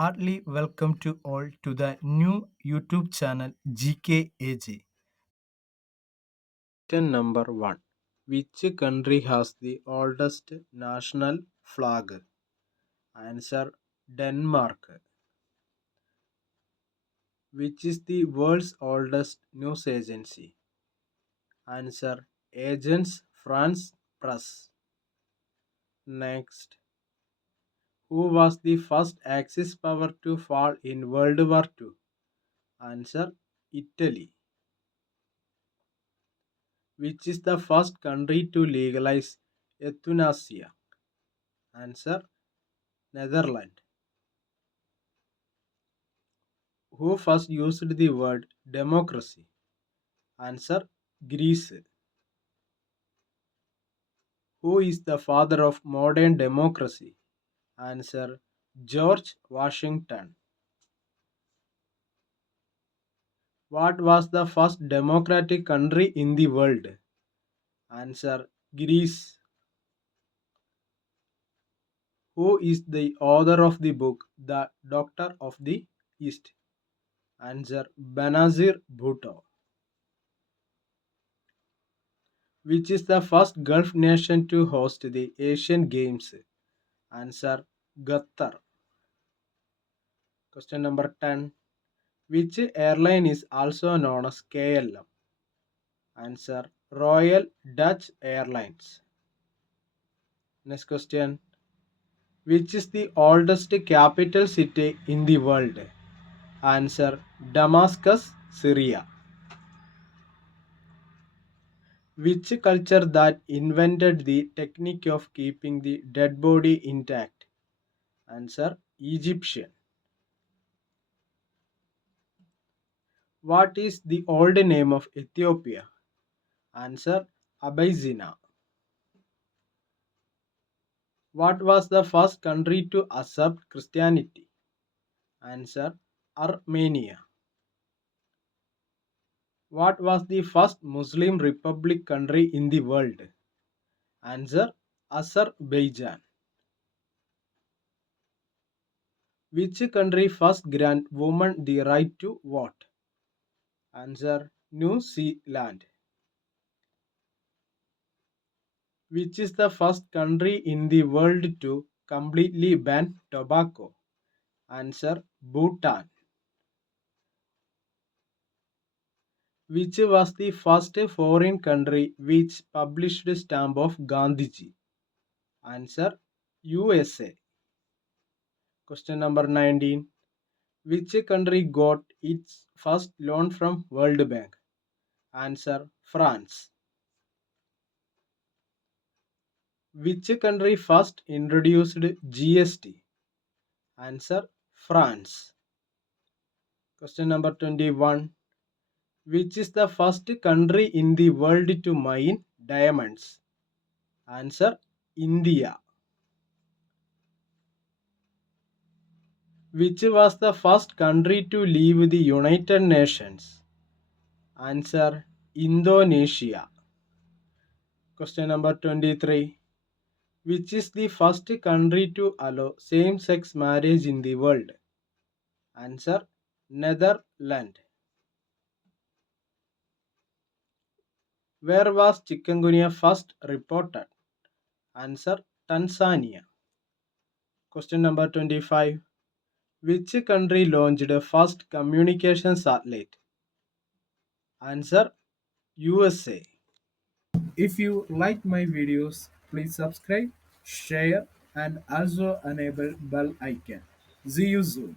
Heartily welcome to all to the new YouTube channel GKAG. Question number 1. Which country has the oldest national flag? Answer Denmark. Which is the world's oldest news agency? Answer Agence France Presse. Next. Who was the first Axis power to fall in World War II? Answer Italy. Which is the first country to legalize euthanasia? Answer Netherlands. Who first used the word democracy? Answer Greece. Who is the father of modern democracy? Answer George Washington. What was the first democratic country in the world? Answer Greece. Who is the author of the book The Doctor of the East? Answer Benazir Bhutto. Which is the first Gulf nation to host the Asian Games? Answer Qatar. Question number 10. Which airline is also known as KLM? Answer Royal Dutch Airlines. Next question. Which is the oldest capital city in the world? Answer Damascus, Syria. Which culture that invented the technique of keeping the dead body intact? Answer Egyptian. What is the old name of Ethiopia? Answer Abyssinia. What was the first country to accept Christianity? Answer Armenia. What was the first Muslim republic country in the world? Answer Azerbaijan. Which country first granted women the right to vote? Answer New Zealand. Which is the first country in the world to completely ban tobacco? Answer Bhutan. Which was the first foreign country which published stamp of Gandhiji? Answer USA. Question number 19. Which country got its first loan from World Bank? Answer France. Which country first introduced GST? Answer France. Question number 21. Which is the first country in the world to mine diamonds? Answer India. Which was the first country to leave the United Nations? Answer Indonesia. Question number 23. Which is the first country to allow same-sex marriage in the world? Answer Netherlands. Where was chikungunya first reported? Answer Tanzania. Question number 25. Which country launched the first communication satellite? Answer USA. If you like my videos, please subscribe, share and also enable bell icon. See you soon.